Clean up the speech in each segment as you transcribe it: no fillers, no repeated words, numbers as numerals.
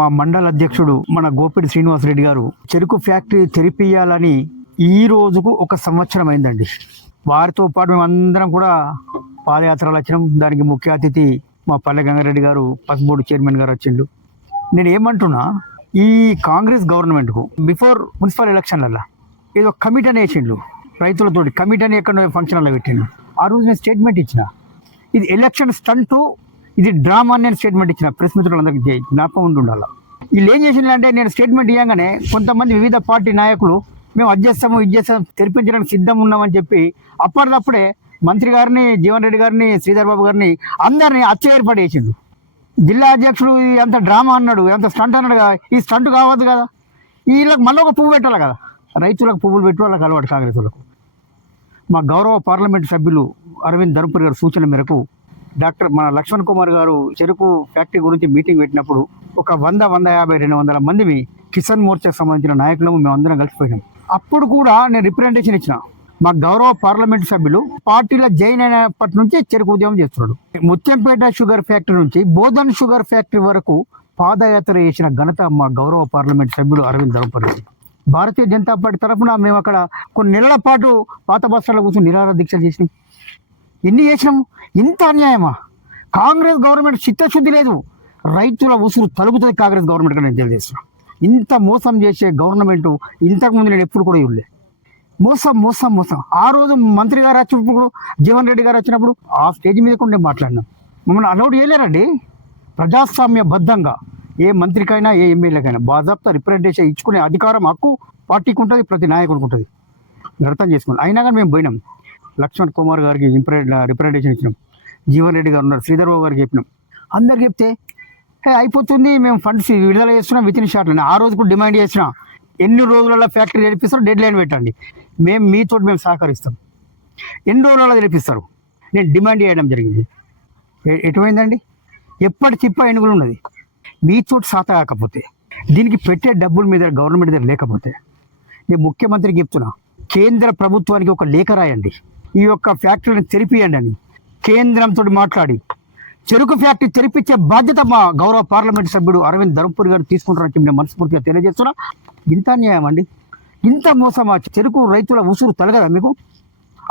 మా మండల అధ్యక్షుడు మన గోపిడి శ్రీనివాసరెడ్డి గారు చెరుకు ఫ్యాక్టరీ తెరిపియాలని ఈ రోజుకు 1 సంవత్సరం అయిందండి. వారితో పాటు మేమందరం కూడా పాదయాత్రలు వచ్చినాం. దానికి ముఖ్య అతిథి మా పల్లె గంగారెడ్డి గారు, పసుపు బోర్డు చైర్మన్ గారు వచ్చిండు. నేను ఏమంటున్నా, ఈ కాంగ్రెస్ గవర్నమెంట్కు బిఫోర్ మున్సిపల్ ఎలక్షన్లలో ఏదో కమిటీ అని వేసిండు, రైతులతోటి కమిటీ అని ఎక్కడ ఫంక్షన్లో పెట్టిండు. ఆ రోజు నేను స్టేట్మెంట్ ఇచ్చిన, ఇది ఎలక్షన్ స్టంటు, ఇది డ్రామా అని నేను స్టేట్మెంట్ ఇచ్చిన. ప్రెస్ మిత్రులందరికీ జ్ఞాపకం ఉండాలి. వీళ్ళు ఏం చేసిందంటే, నేను స్టేట్మెంట్ ఇవ్వగానే కొంతమంది వివిధ పార్టీ నాయకులు మేము అది చేస్తాము ఇది చేస్తాము తెరిపించడానికి సిద్ధం ఉన్నామని చెప్పి అప్పటికప్పుడే మంత్రి గారిని, జీవన్ రెడ్డి గారిని, శ్రీధర్ బాబు గారిని అందరినీ ఏర్పడేసిండు. జిల్లా అధ్యక్షుడు ఎంత డ్రామా అన్నాడు, ఎంత స్టంట్ అన్నాడు కదా. ఈ స్టంట్ కావద్దు కదా, వీళ్ళకి మళ్ళీ ఒక పువ్వు పెట్టాలి కదా. రైతులకు పువ్వులు పెట్టి వాళ్ళకి అలవాటు కాంగ్రెస్ వాళ్ళకు. మా గౌరవ పార్లమెంట్ సభ్యులు అరవింద్ ధర్మపురి గారి సూచన మేరకు డాక్టర్ మన లక్ష్మణ్ కుమార్ గారు చెరుకు ఫ్యాక్టరీ గురించి మీటింగ్ పెట్టినప్పుడు ఒక 100, 150, 200 మంది కిసాన్ మోర్చాకు సంబంధించిన నాయకులము మేమందరం కలిసిపోయినాం. అప్పుడు కూడా నేను రిప్రజెంటేషన్ ఇచ్చిన. మా గౌరవ పార్లమెంట్ సభ్యులు పార్టీలో జాయిన్ అయినప్పటి నుంచి చెరుకు ఉద్యమం చేస్తున్నాడు. ముత్యంపేట షుగర్ ఫ్యాక్టరీ నుంచి బోధన్ షుగర్ ఫ్యాక్టరీ వరకు పాదయాత్ర చేసిన ఘనత మా గౌరవ పార్లమెంట్ సభ్యుడు అరవింద్ ధర్మపురి. భారతీయ జనతా పార్టీ తరఫున మేము అక్కడ కొన్ని నెలల పాటు పాత బస్టాల్లో కూర్చొని నిరాహార దీక్షలు చేసినాం. ఎన్ని చేసినాము? ఇంత అన్యాయమా? కాంగ్రెస్ గవర్నమెంట్ చిత్తశుద్ధి లేదు. రైతుల ఉసురు తలుగుతుంది కాంగ్రెస్ గవర్నమెంట్ నేను తెలియజేస్తున్నాను. ఇంత మోసం చేసే గవర్నమెంట్ ఇంతకుముందు నేను ఎప్పుడు కూడా ఇవ్వలే. మోసం మోసం మోసం. ఆ రోజు మంత్రి గారు వచ్చినప్పుడు, జీవన్ రెడ్డి గారు వచ్చినప్పుడు ఆ స్టేజ్ మీద కూడా నేను మాట్లాడినాం. మమ్మల్ని అలౌడ్ చేయలేరండి. ప్రజాస్వామ్యబద్ధంగా ఏ మంత్రికైనా ఏ ఎమ్మెల్యేకైనా బాజాప్తా రిప్రజెంటేషన్ ఇచ్చుకునే అధికారం, హక్కు పార్టీకి ఉంటుంది, ప్రతి నాయకుడికి ఉంటుంది. అర్థం చేసుకోండి. అయినా కానీ మేము పోయినాం. లక్ష్మణ్ కుమార్ గారికి రిప్రజెంటేషన్ ఇచ్చినాం. జీవన్ రెడ్డి గారు ఉన్నారు, శ్రీధర్ బాబు గారికి చెప్పినాం. అందరికి చెప్తే అయిపోతుంది, మేము ఫండ్స్ విడుదల చేస్తున్నాం విత్ ఇన్ షార్ట్లో. ఆ రోజు కూడా డిమాండ్ చేసినా, ఎన్ని రోజులలో ఫ్యాక్టరీ నేర్పిస్తారు, డెడ్ లైన్ పెట్టండి, మీతో మేము సహకరిస్తాం. ఎన్ని రోజులలో నేర్పిస్తారు నేను డిమాండ్ చేయడం జరిగింది. ఎటువైందండి? ఎప్పటి చిప్ప ఎనుగులు ఉన్నది. మీతో సాత కాకపోతే, దీనికి పెట్టే డబ్బుల మీద గవర్నమెంట్ దగ్గర లేకపోతే, నేను ముఖ్యమంత్రికి చెప్తున్నా, కేంద్ర ప్రభుత్వానికి ఒక లేఖ రాయండి, ఈ యొక్క ఫ్యాక్టరీని తెరిపియండి అని కేంద్రంతో మాట్లాడి చెరుకు ఫ్యాక్టరీ తెరిపించే బాధ్యత మా గౌరవ పార్లమెంట్ సభ్యుడు అరవింద్ ధర్మపురి గారు తీసుకుంటారని నేను మనస్ఫూర్తిగా తెలియజేస్తున్నా. ఇంత అన్యాయం అండి, ఇంత మోసమా? చెరుకు రైతుల ఉసురు తలగదా మీకు?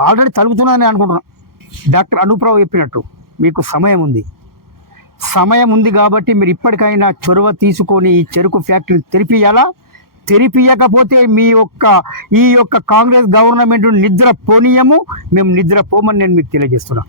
ఆల్రెడీ తలుగుతున్నానని అనుకుంటున్నా. డాక్టర్ అనూప్రావు చెప్పినట్టు మీకు సమయం ఉంది కాబట్టి మీరు ఇప్పటికైనా చొరవ తీసుకొని ఈ చెరుకు ఫ్యాక్టరీని తెరిపియాలా. తెరిపియకపోతే ఈ యొక్క కాంగ్రెస్ గవర్నమెంట్ నిద్ర పోనీయము, మేము నిద్ర పోమని నేను మీకు తెలియజేస్తున్నా.